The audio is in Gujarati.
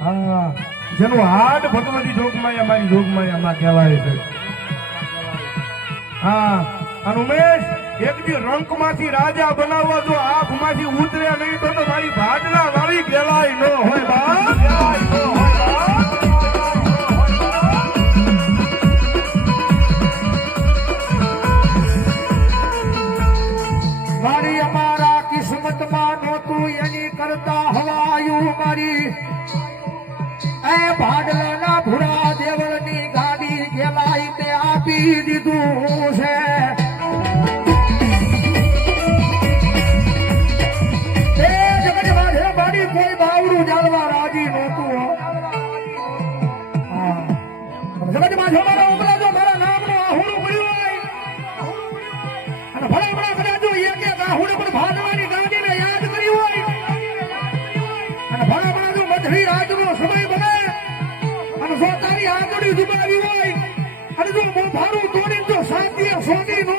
હા, જેનું હાડ ભગવતી જોગમાયા મારી જોગમાયા માં કહેવાય છે. હા, અને ઉમેશ એક દી રંકમાંથી રાજા બનાવવા જો આંખમાંથી ઉતરે નહીં તો મારી ભાડના વાળી ગેલાય ન હોય બા, ગેલાય ન હોય બા. મારી અમારા કિસ્મતમાં નહોતું એની કરતા હવાયું મારી એ ભાડલાના ભૂરા દેવળની ગાડી ગેલાઈ તે આપી દીધું છે. એ જગતમાં હે મારી કોઈ બાવરું જાળવા રાજી નહોતું. હા, જગતમાં જો મારા ઉપરા જો મારા નામનો આહુડું પડ્યું હોય અને ભલે ભલે કદાચ જો એક આહુડું પણ ભાડવાની ગાડીને યાદ કરી હોય અને ભલે ભલે જો મધરી રાજનો સમય બને અને જો તારી આગળ દુબાવી હોય અને જો મોભારું તોડી જો શાંતિએ સોની નો